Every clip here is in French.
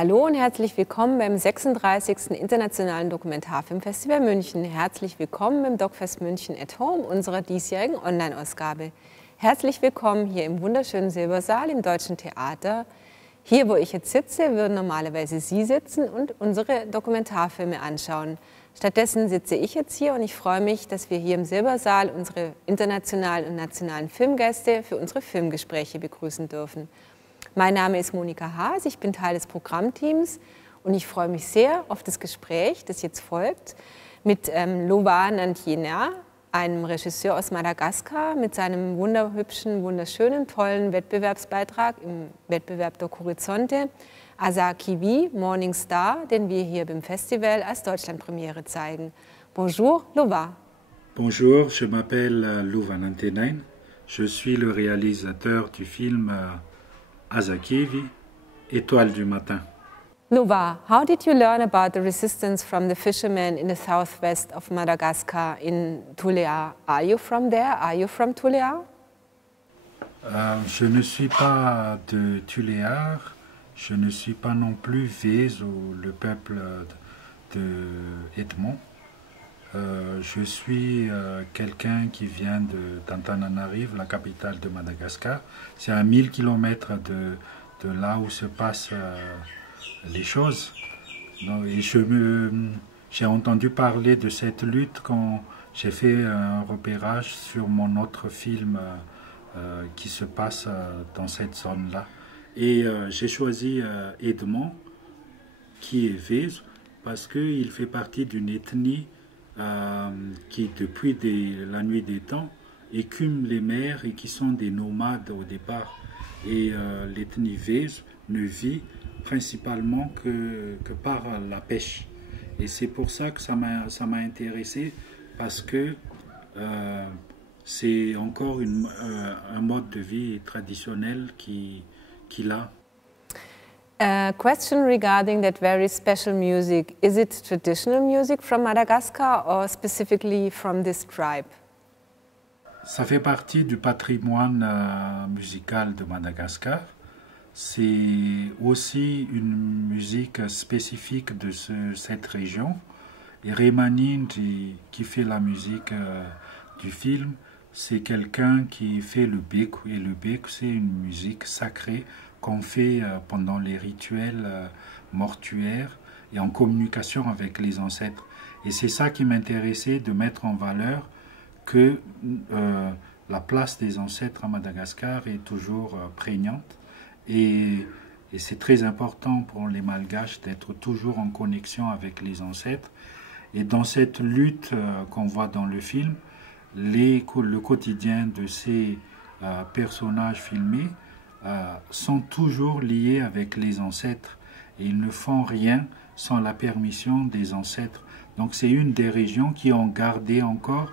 Hallo und herzlich willkommen beim 36. Internationalen Dokumentarfilmfestival München. Herzlich willkommen im DocFest München at Home, unserer diesjährigen Online-Ausgabe. Herzlich willkommen hier im wunderschönen Silbersaal im Deutschen Theater. Hier, wo ich jetzt sitze, würden normalerweise Sie sitzen und unsere Dokumentarfilme anschauen. Stattdessen sitze ich jetzt hier und ich freue mich, dass wir hier im Silbersaal unsere internationalen und nationalen Filmgäste für unsere Filmgespräche begrüßen dürfen. Mein Name ist Monika Haas, ich bin Teil des Programmteams und ich freue mich sehr auf das Gespräch, das jetzt folgt, mit Lova Nantiena, einem Regisseur aus Madagaskar, mit seinem wunderhübschen, wunderschönen, tollen Wettbewerbsbeitrag im Wettbewerb Doc Horizonte, Asa Kiwi, Morning Star, den wir hier beim Festival als Deutschlandpremiere zeigen. Bonjour, Lova. Bonjour, je m'appelle Lova Nantiena. Je suis le réalisateur du film Asa Kiwi, Étoile du matin. Lova, how did you learn about the resistance from the fishermen in the southwest of Madagascar in Tulea? Are you from there? Are you from Tulea? Je ne suis pas de Tuléar, je ne suis pas non plus Vez ou le peuple de Edmond. Je suis quelqu'un qui vient d'Antananarive, la capitale de Madagascar. C'est à 1000 km de là où se passent les choses. Et j'ai entendu parler de cette lutte quand j'ai fait un repérage sur mon autre film qui se passe dans cette zone-là. Et j'ai choisi Edmond, qui est Vez, parce qu'il fait partie d'une ethnie qui, depuis la nuit des temps, écument les mers et qui sont des nomades au départ. Et l'ethnie Vez ne vit principalement que par la pêche. Et c'est pour ça que ça m'a intéressé, parce que c'est encore un mode de vie traditionnel qu'il a. A question regarding that very special music. Is it traditional music from Madagascar or specifically from this tribe? Ça fait partie du patrimoine musical de Madagascar. C'est aussi une musique spécifique de cette région. Et Remanin, qui fait la musique du film, c'est quelqu'un qui fait le beku. Et le beku, c'est une musique sacrée qu'on fait pendant les rituels mortuaires et en communication avec les ancêtres. Et c'est ça qui m'intéressait, de mettre en valeur que la place des ancêtres à Madagascar est toujours prégnante. Et c'est très important pour les Malgaches d'être toujours en connexion avec les ancêtres. Et dans cette lutte qu'on voit dans le film, le quotidien de ces personnages filmés sont toujours liés avec les ancêtres. Et ils ne font rien sans la permission des ancêtres. Donc c'est une des régions qui ont gardé encore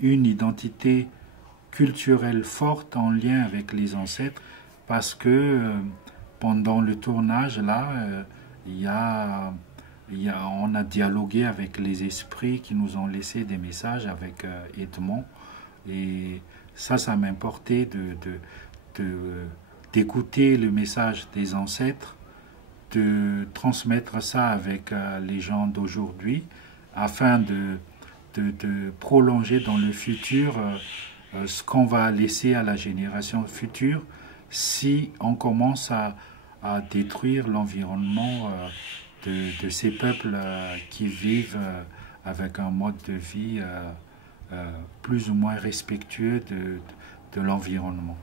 une identité culturelle forte en lien avec les ancêtres, parce que pendant le tournage, là, on a dialogué avec les esprits qui nous ont laissé des messages avec Edmond. Et ça m'importait d'écouter le message des ancêtres, de transmettre ça avec les gens d'aujourd'hui, afin de prolonger dans le futur ce qu'on va laisser à la génération future si on commence à détruire l'environnement de ces peuples qui vivent avec un mode de vie plus ou moins respectueux de l'environnement.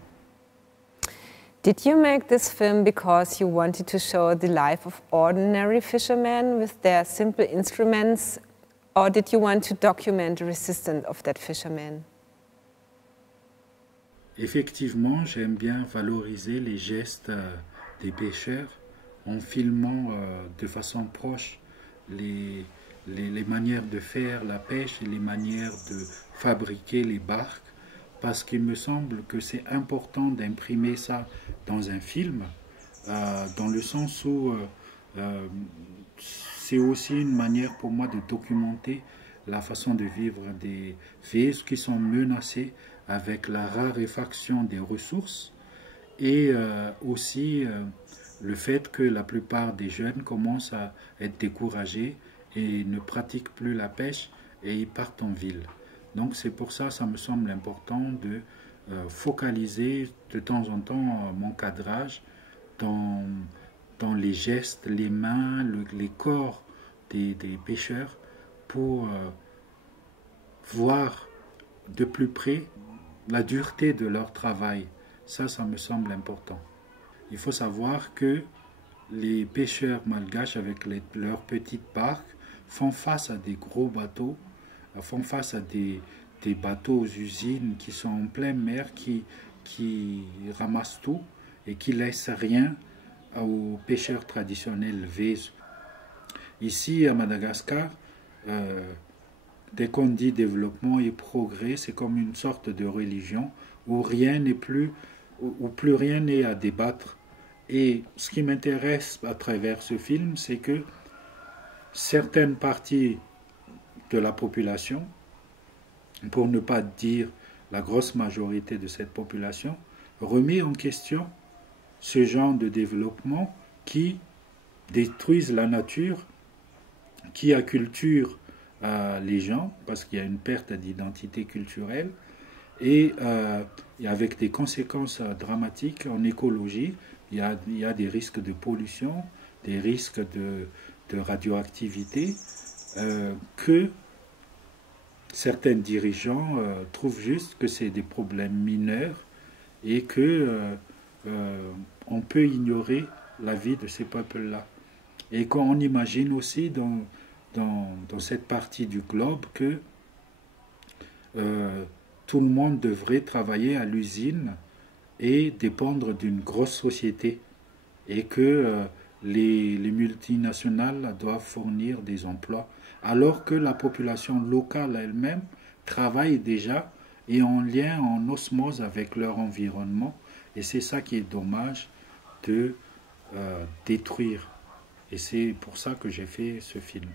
Did you make this film because you wanted to show the life of ordinary fishermen with their simple instruments, or did you want to document the resistance of that fisherman? Effectivement, j'aime bien valoriser les gestes des pêcheurs en filmant de façon proche les manières de faire la pêche et les manières de fabriquer les barques, parce qu'il me semble que c'est important d'imprimer ça dans un film, dans le sens où c'est aussi une manière pour moi de documenter la façon de vivre des Vez qui sont menacés avec la raréfaction des ressources, et aussi le fait que la plupart des jeunes commencent à être découragés et ne pratiquent plus la pêche et ils partent en ville. Donc c'est pour ça, ça me semble important de focaliser de temps en temps mon cadrage dans les gestes, les mains, les corps des pêcheurs pour voir de plus près la dureté de leur travail. Ça me semble important. Il faut savoir que les pêcheurs malgaches avec leurs petites barques font face à des gros bateaux, font face à des bateaux aux usines qui sont en pleine mer, qui ramassent tout et qui laissent rien aux pêcheurs traditionnels Vezo. Ici à Madagascar, dès qu'on dit développement et progrès, c'est comme une sorte de religion où rien n'est plus, où plus rien n'est à débattre. Et ce qui m'intéresse à travers ce film, c'est que certaines parties de la population, pour ne pas dire la grosse majorité de cette population, remet en question ce genre de développement qui détruisent la nature, qui acculture les gens, parce qu'il y a une perte d'identité culturelle, et avec des conséquences dramatiques en écologie. Il y a des risques de pollution, des risques de radioactivité, que certains dirigeants trouvent juste que c'est des problèmes mineurs et que on peut ignorer la vie de ces peuples-là. Et qu'on imagine aussi dans cette partie du globe que tout le monde devrait travailler à l'usine et dépendre d'une grosse société et que les multinationales doivent fournir des emplois alors que la population locale elle-même travaille déjà et en lien, en osmose avec leur environnement, et c'est ça qui est dommage de détruire. Et c'est pour ça que j'ai fait ce film.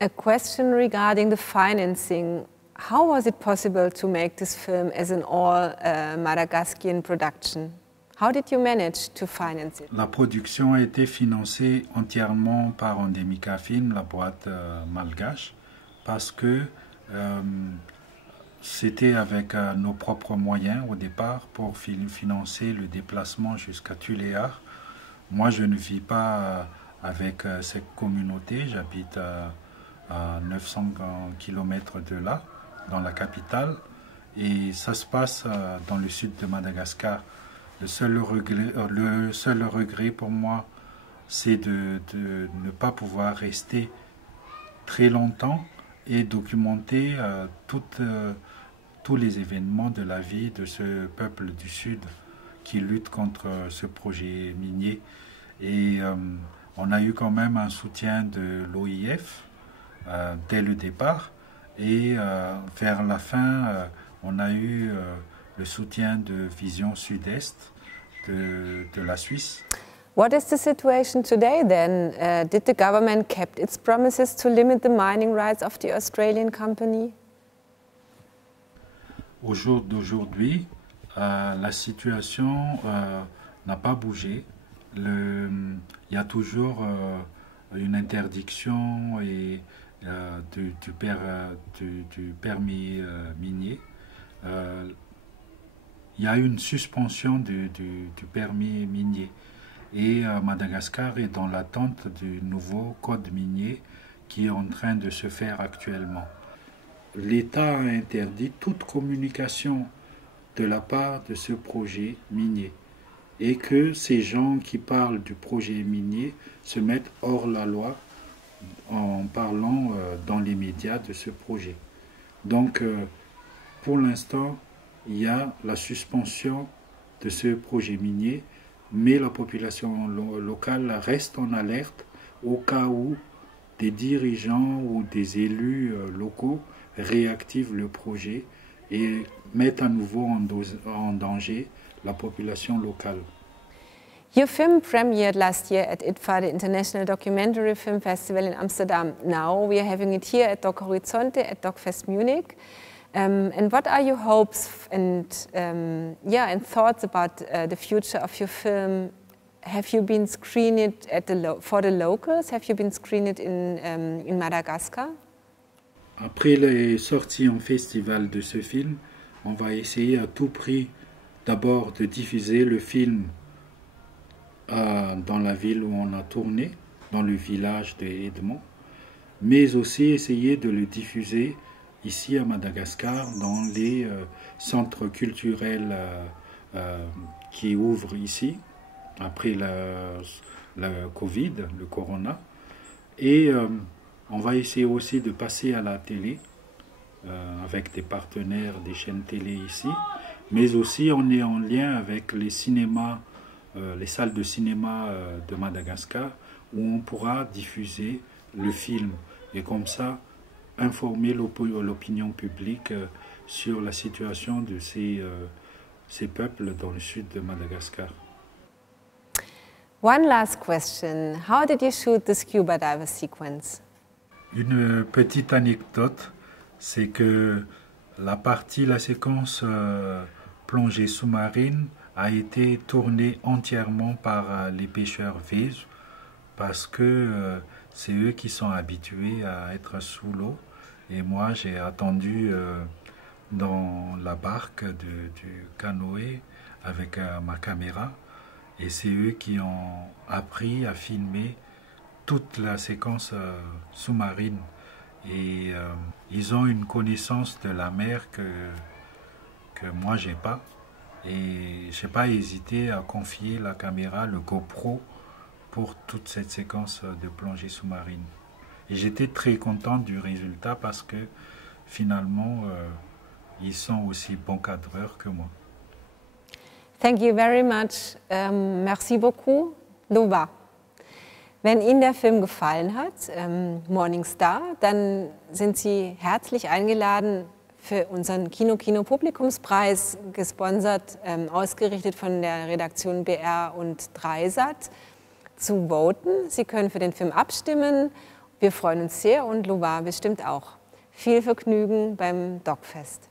A question regarding the financing. How was it possible to make this film as an all Madagascan production? How did you manage to finance it? La production a été financée entièrement par Endemica Film, la boîte malgache, parce que c'était avec nos propres moyens au départ pour financer le déplacement jusqu'à Tuléar. Moi, je ne vis pas avec cette communauté, j'habite à 900 km de là, dans la capitale, et ça se passe dans le sud de Madagascar. Le seul regret pour moi, c'est de ne pas pouvoir rester très longtemps et documenter tous les événements de la vie de ce peuple du Sud qui lutte contre ce projet minier. Et on a eu quand même un soutien de l'OIF dès le départ. Et vers la fin, on a eu le soutien de Vision Sud-Est de la Suisse. What is the situation today then? Did the government keep its promises to limit the mining rights of the Australian company? Au jour d'aujourd'hui, la situation n'a pas bougé. Il y a toujours une interdiction du permis minier. Il y a une suspension du permis minier. Et Madagascar est dans l'attente du nouveau code minier qui est en train de se faire actuellement. L'État a interdit toute communication de la part de ce projet minier et que ces gens qui parlent du projet minier se mettent hors la loi en parlant dans les médias de ce projet. Donc, pour l'instant, il y a la suspension de ce projet minier, mais la population locale reste en alerte au cas où des dirigeants ou des élus locaux réactivent le projet et mettent à nouveau en danger la population locale. Your film premiered last year at IDFA, the International Documentary Film Festival in Amsterdam. Now we are having it here at Doc Horizonte at DocFest Munich. And what are your hopes and and thoughts about the future of your film? Have you been screened for the locals? Have you been screened in Madagascar? Après les sorties en festival de ce film, on va essayer à tout prix d'abord de diffuser le film dans la ville où on a tourné, dans le village de Edmond, mais aussi essayer de le diffuser ici à Madagascar dans les centres culturels qui ouvrent ici après le Covid, le Corona. Et on va essayer aussi de passer à la télé avec des partenaires des chaînes télé ici, mais aussi on est en lien avec les cinémas, les salles de cinéma de Madagascar où on pourra diffuser le film et comme ça informer l'opinion publique sur la situation de ces peuples dans le sud de Madagascar. One last question. How did you shoot the scuba diver sequence? Une petite anecdote, c'est que la séquence plongée sous-marine a été tournée entièrement par les pêcheurs Vezo parce que c'est eux qui sont habitués à être sous l'eau. Et moi, j'ai attendu dans la barque du canoë avec ma caméra. Et c'est eux qui ont appris à filmer toute la séquence sous-marine. Et ils ont une connaissance de la mer que moi, j'ai pas. Et je n'ai pas hésité à confier la caméra, le GoPro, pour toute cette séquence de plongée sous-marine. Et j'étais très content du résultat parce que finalement, ils sont aussi bons cadreurs que moi. Thank you very much. Merci beaucoup, Luba. Wenn Ihnen der Film gefallen hat, Morning Star, dann sind Sie herzlich eingeladen für unseren Kino-Publikumspreis, gesponsert, ausgerichtet von der Redaktion BR und Dreisat, zu voten. Sie können für den Film abstimmen. Wir freuen uns sehr und Luba bestimmt auch. Viel Vergnügen beim DocFest.